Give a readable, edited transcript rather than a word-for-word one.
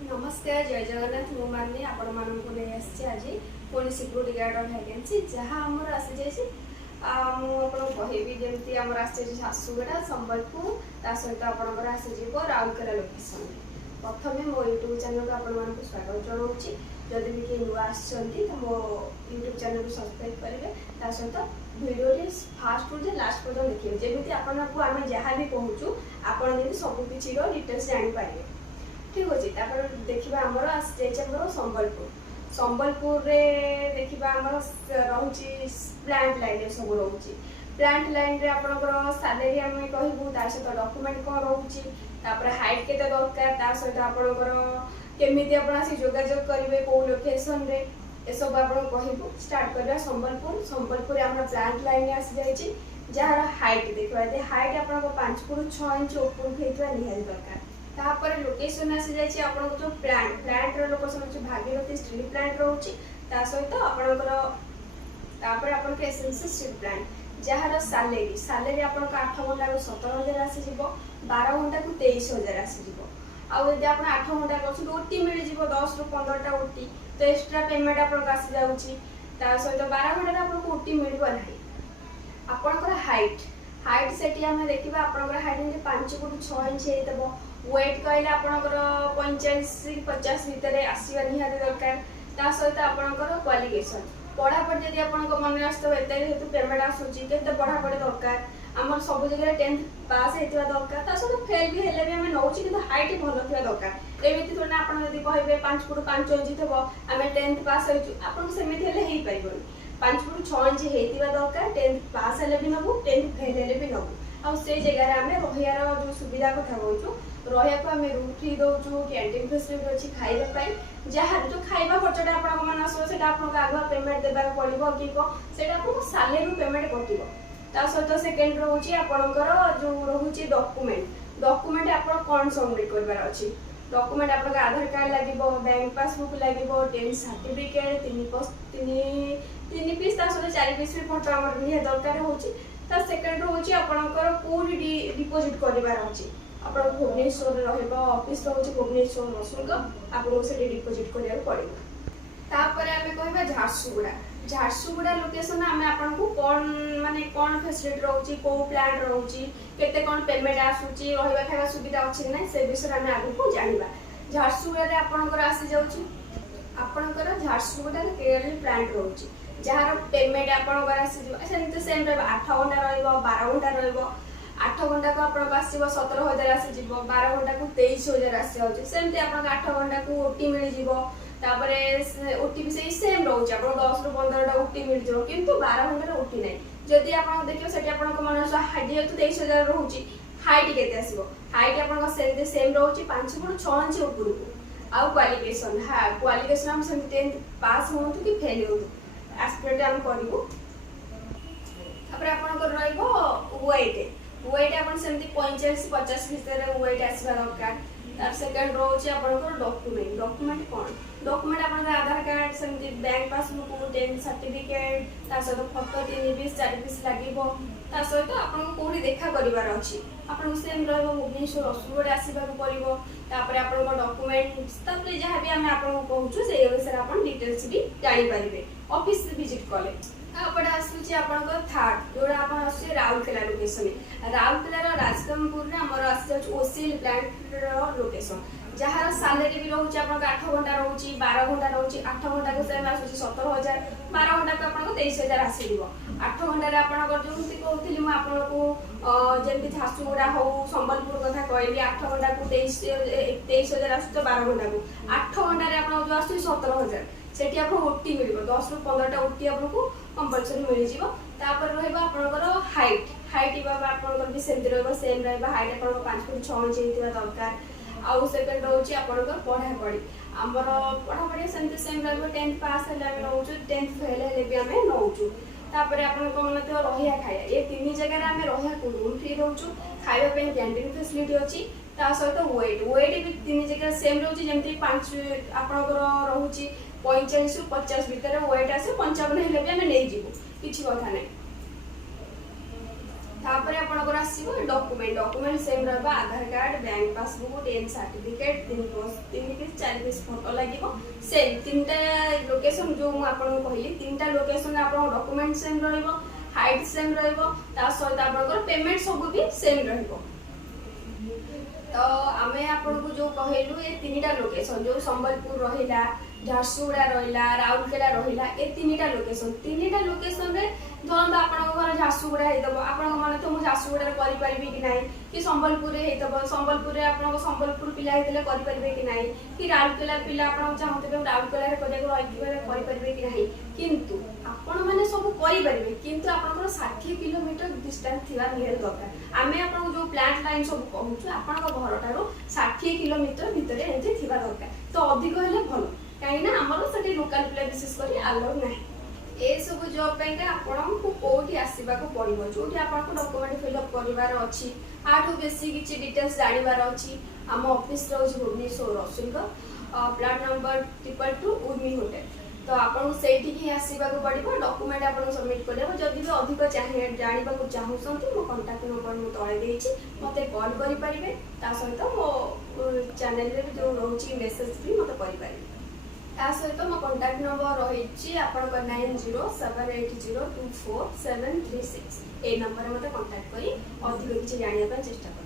नमस्कार जय जगन्नाथ मु मानी आपण मानक ले आसी आज पुणी सिक्यूरीटी गार्ड वैकेंसी जहाँ आमर आसी जाइए मुझे कहबी जमी आम आसी झारसुगुड़ा संबलपुर ता सहित आपंकर आसीज राउरकेला लोकेशन। प्रथम मो यूट्यूब चैनल को आपण स्वागत जनाऊँगी। जदि भी किए नुआ आसछंती तो मो यूट्यूब चैनल को सब्सक्राइब करेंगे ता सहित वीडियो फास्ट टू लास्ट पर्यटन देखिए जमी आपको आम जहाँ भी कहूँ आपड़ सबकि डिटेल्स जानीपर। ठीक अच्छे देखा आमर आसी संबलपुर संबलपुर देखा आमर रोचे प्लांट लाइन सब रोचे प्लांट लाइन रे आपनकर सैलरी आम कहूँ सहित डॉक्यूमेंट कौन रोचे हाइट के दरकार सहित आपनकर केमी आप जोगाजोग करेंगे कौ लोकेशन रे ये सब आप कहूँ स्टार्ट करवा। संबलपुर संबलपुर आम प्लांट लाइन आसी जाइए जार हाइट देखा हाइट आप 5 फुट 6 इंच ऊपर निहाती दरकार। तापर लोकेशन आसी जाइए आपन जो प्लांट प्लांट लोकेशन अच्छे भागीरथी स्टील प्लांट रोचे सहित आपन SMC steel plant jar salary salary आप 8 घंटा को 17,000 आसीज 12 घंटा को 23,000 आसीज। आदि आप 8 घंटा कर ओटी मिल 10 ରୁ 15टा ओटी तो एक्स्ट्रा पेमेंट आप आसी जाऊँगी सहित 12 घंटा आपको ओटी मिलना ना। आपंकर हाइट हाइट से देखा आपंकर हाइट 5 फुट 6 इंच हो वेट कहले आपंकर 45-50 भितर आसवा निहाती दरकार सहित आपंकर क्वालिफिकेशन पढ़ापढ़ी जब आप मन आसो एत पेमेंट आसूसी के पढ़ापढ़ी दरकार आम सब जगह 10th पास होता दरकार सहित फेल भी हेल्ले भी आम नौ कि हाइट भल थी दरकार एमती थोड़ा आप कहे 5 फुट 5 इंच थो आम 10th पास होती सेमती हो पार 5 फुट 6 इंच होता दरकार 10th पास हेल्ले भी नबू 10th फेल हेल्ले भी नबू आ से जगार आम रहार जो सुविधा कथा कहूँ रहा आम रूम फ्री दौचु कैंटीन फैसिलिटी अच्छी खाइबापी जहाँ जो खाଇବା खर्चटा आपन आसो आगुआ पेमेंट देवाक पड़ो कि कौन आपको सैलरी पेमेंट कटो सहित सेकेंड रोचे आपंकर जो रोचे डॉक्यूमेंट डॉक्यूमेंट आप कौन सबमिट करार अच्छी डॉक्यूमेंट आप आधार कार्ड लगे बैंक पासबुक लगे 10th सर्टिफिकेट 3 पीस सहित 4 पीस भी फोटो आम निहा दरकार हो सेकेंड रोचे आपंकर कौन डिपोजिट करार अच्छी आप भुवनेश्वर ऑफिस रोचे भुवनेश्वर रसुलग आपको से डिपोजिट करा पड़ो। तापर आम कह झारसुगुड़ा झारसुगुड़ा लोकेशन आम आपको कौन माने कौन फैसिलिटी रोचे कौ प्लांट रोचे केते कौन पेमेंट आसूची रहा खाଇବା सुविधा अच्छी ना से विषय आम आगू जाना। झारसुगुड़ा आपंकर आसी जाऊँगी आपंकर झारसुगुड़ा केरली प्लांट रोचे जार पेमेंट आपंकर आसी सेम रहा 8 घंटा रहा 12 घंटा रहा 8 घंटा को आपको आसो 17,000 आसीज 12 घंटा को 23,000 आसी जाऊँगी सेमती आप 8 घंटा को ओटी मिल ओटी भी सही सेम रोचे आप 10 ରୁ 15टा ओटी मिल जाओ किंतु 12 घंटा ओटी ना जदि आप देखिए से मन जेहतु 23,000 रोचे हाइट के हाइट आप सेम रोचे 5 फुट 6 इंच ऊपर आउ क्वालिफिकेशन हाँ क्वालिफिकेशन आम से 10th पास हो कि फेल हो एस्पिरेट आम करूँ। वेट वेट आप 45-50 भितर वेट आसवा दरकार। सेकेंड रोचे आपंकर डॉक्यूमेंट डॉक्यूमेंट कौन डॉक्यूमेंट आप आधार कार्ड सेमती बैंक पासबुक 10th सर्टिफिकेट सहित फोटो 3 पीस 4 पीस लगे सहित आपको कौटी देखा करार अच्छी आपको सेम भुवनेश्वर रसुलगड़ आसवाक पड़ो आप डॉक्यूमेंट जहाँ भी आम आपको कहूँ से विषय आप डिटेल्स भी जानीपर ऑफिस विजिट कले। आपटे आसूँ आपंकर थर्ड जोड़ा आप आसुचे राउरकेला लोकेशन राउरकेला राजकमपुर आमर आसी OCL plant location jar salary भी रोचे आप 8 घंटा रोचे 12 घंटा रोचे 8 घंटा को सेम आसूँ 17,000 12 घंटा को आपको 23,000 आस 8 घंटे आपंकर जो कहती आपको जमी झारसुगुड़ा हो संबलपुर कथा कहली 8 घंटा को 23,000 आस 12 घंटा को 8 घंटे आप जो आस 17,000 से ओटी मिल 10 ରୁ 15टा ओटी आपको कंपलसरी मिल जापर रहा हाइट हाइट आपंकर भी सेमती सेम रहा हाइट आप 5 फुट 6 इंच होता दरकार। आउ सेकेंड रोचे आपंकर पढ़ापढ़ी आमर पढ़ापढ़ी सेमती सेम रहा 10th पास नौ 10th फेल हेल्ले भी आम नौचु तापर आपको रहा खाया ये 3 जगह आम रहा रूम फ्री रोचु खावाई कैंटीन फैसिलिटी अच्छी सहित वेट वेट भी 3 जगह सेम रोचे जमी 5 आपंकर रोचे 45 ରୁ 50 भितर वेट आसे 55 हेल्ले भी आम नहीं किसी कथा ना। तापर आपनकर आसीबो डॉक्यूमेंट सेम रहबा Aadhaar card bank passbook 10 certificate 3 piece 4 piece photo लागिबो सेम तीनटा लोकेशन जो मु आपन कहली तीनटा लोकेशन आपन डॉक्यूमेंट सेम रहइबो हाइट सेम रहइबो ता सहित आपनकर पेमेंट सब भी सेम रहइबो। तो आमे आपन को जो कहलु ए तीनटा लोकेशन जो संबलपुर रहिला झारसुगुड़ा रहिला राउरकेला रहिला ए तीनटा लोकेशन रे धरन आपन घर झारसुगुड़ा हेतबो आपन माने तो मु झारसुगुड़ा रे करि परिबी कि नाही कि संबलपुर रे हेतबो संबलपुर रे आपन को संबलपुर पिला हेतले करि परिबे कि नाही कि राउरकेला पिला आपन चाहते राउरकेला रे करिया को करि परिबे कि नाही किंतु आपन माने सब करि परिबे किंतु आपन को 60 किलोमीटर डिस्टेंस थिबा नियर दरकार आमे आपन को जो प्लांट लाइन सब कहूछु आपन को घर तारो 60 किलोमीटर भितरे एंते थिबा दरकार तो अधिक हेले भलो कहीं ना हमरो सटी लोकल प्ले विशेष करी अलाउ नाही ए सब जॉब पेंका आपन को कोठी आसीबा को पड़िबो जोठी आपन को डॉक्यूमेंट फिल अप करिवार अछि आठो बेसी किछि डिटेल्स जानिबार अछि हम ऑफिस रो Bhubaneswar Rasulgarh plot number 222 Urmi hotel तो आपन को सेठी ही आसीबा को पड़िबो डॉक्यूमेंट आपन सबमिट करबो जदि भी अधिक चाहे जानिबा को चाहउसंती मो कांटेक्ट नंबर मो तळे देछि मते कॉल करि परिबे ता सहित मो चैनल रे जो रहउछि मेसेज भी मते करि परिबे ता सहित मो कांटेक्ट नंबर रहिछि आपन को 9078024736 ए नंबर मते कांटेक्ट करी अधिक किछि जानिया चेष्टा कर।